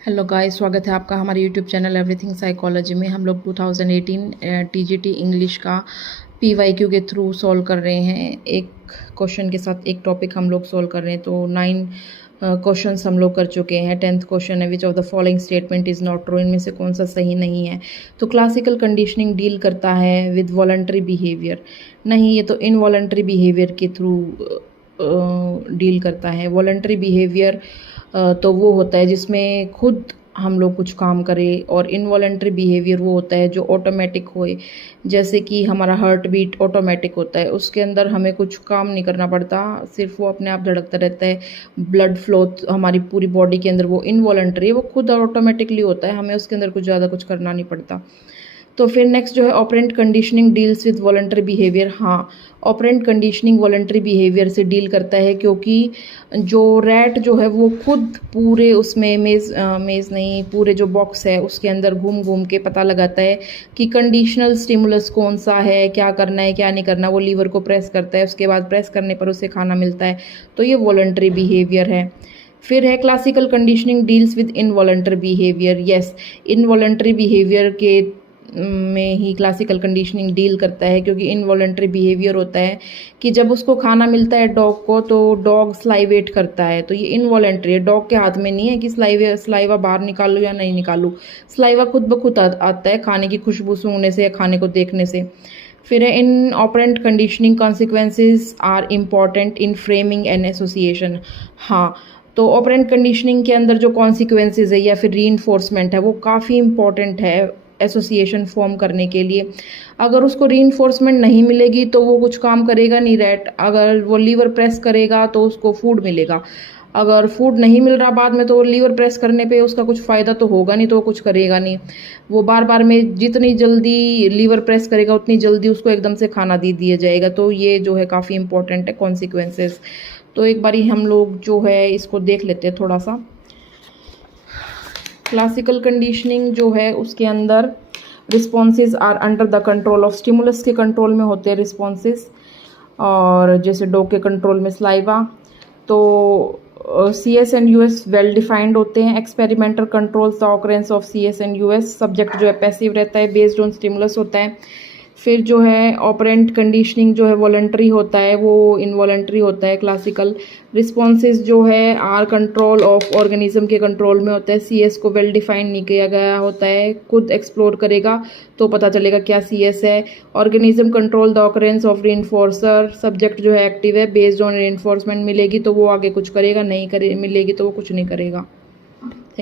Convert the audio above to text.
Hello guys, स्वागत है आपका हमारे यूट्यूब चैनल एवरीथिंग साइकोलॉजी में। हम लोग 2018 टीजीटी इंग्लिश का पीवाईक्यू के थ्रू सॉल्व कर रहे हैं। एक क्वेश्चन के साथ एक टॉपिक हम लोग सॉल्व कर रहे हैं। तो 9 क्वेश्चंस हम लोग कर चुके हैं। 10th क्वेश्चन है, which of the following statement is not true, इनमें से कौन सा सही नहीं है। तो क्लासिकल कंडीशनिंग डील करता है विद वॉलंटरी बिहेवियर, नहीं ये तो इनवॉलंटरी बिहेवियर के थ्रू डील करता है। वॉलंटरी बिहेवियर तो वो होता है जिसमें खुद हम लोग कुछ काम करें, और इनवॉलंटरी बिहेवियर वो होता है जो ऑटोमेटिक होए। जैसे कि हमारा हार्ट बीट ऑटोमेटिक होता है, उसके अंदर हमें कुछ काम नहीं करना पड़ता, सिर्फ वो अपने आप धड़कता रहता है। ब्लड फ्लो हमारी पूरी बॉडी के अंदर वो इनवॉलंटरी है, वो खुद ऑटोमेटिकली होता है, हमें उसके अंदर कुछ ज़्यादा कुछ करना नहीं पड़ता। तो फिर नेक्स्ट जो है operant conditioning deals with voluntary behaviour. हाँ, ऑपरेंट कंडीशनिंग वॉलंटरी बिहेवियर से डील करता है, क्योंकि जो रैट जो है वो खुद पूरे उसमें मेज़ नहीं, पूरे जो बॉक्स है उसके अंदर घूम घूम के पता लगाता है कि कंडीशनल स्टिमुलस कौन सा है, क्या करना है क्या नहीं करना। वो लीवर को प्रेस करता है, उसके बाद प्रेस करने पर उसे खाना मिलता है। तो ये वॉलंटरी बिहेवियर है। फिर है classical conditioning deals with involuntary behaviour. Yes, involuntary behaviour के में ही क्लासिकल कंडीशनिंग डील करता है, क्योंकि इनवॉलंटरी बिहेवियर होता है कि जब उसको खाना मिलता है डॉग को, तो डॉग स्लाइवेट करता है। तो ये इनवॉलंटरी है, डॉग के हाथ में नहीं है कि स्लाइवा बाहर निकालूँ या नहीं निकालूँ। स्लाइवा खुद ब खुद आता है खाने की खुशबू सूंघने से या खाने को देखने से। फिर है in operant conditioning consequences are important in framing and association. हाँ, तो ऑपरेंट कंडीशनिंग के अंदर जो कॉन्सिक्वेंसेज है या फिर रीइंफोर्समेंट है वो काफ़ी इंपॉर्टेंट है एसोसिएशन फॉर्म करने के लिए। अगर उसको रीइंफोर्समेंट नहीं मिलेगी तो वो कुछ काम करेगा नहीं रैट। अगर वो लीवर प्रेस करेगा तो उसको फूड मिलेगा, अगर फूड नहीं मिल रहा बाद में तो लीवर प्रेस करने पे उसका कुछ फ़ायदा तो होगा नहीं, तो वो कुछ करेगा नहीं। वो बार बार में जितनी जल्दी लीवर प्रेस करेगा उतनी जल्दी उसको एकदम से खाना दे दिया जाएगा। तो ये जो है काफ़ी इंपॉर्टेंट है कॉन्सिक्वेंसेस। तो एक बारी हम लोग जो है इसको देख लेते हैं थोड़ा सा। क्लासिकल कंडीशनिंग जो है उसके अंदर responses are under the control of stimulus के कंट्रोल में होते हैं रिस्पॉन्सेज, और जैसे डॉग के कंट्रोल में स्लाइवा। तो CS and US well defined होते हैं। Experimental controls the occurrence of CS and US। Subject जो है पैसिव रहता है, बेस्ड ऑन स्टिमुलस होता है। फिर जो है ऑपरेंट कंडीशनिंग जो है वॉलंटरी होता है, वो इनवॉलंटरी होता है। क्लासिकल रिस्पॉन्सेज जो है आर कंट्रोल ऑफ ऑर्गेनिज्म के कंट्रोल में होता है। CS को वेल डिफाइंड नहीं किया गया होता है, खुद एक्सप्लोर करेगा तो पता चलेगा क्या CS है। Organism control the occurrence of reinforcer. Subject जो है एक्टिव है, बेस्ड ऑन रीइंफोर्समेंट मिलेगी तो वो आगे कुछ करेगा, नहीं करे मिलेगी तो वो कुछ नहीं करेगा।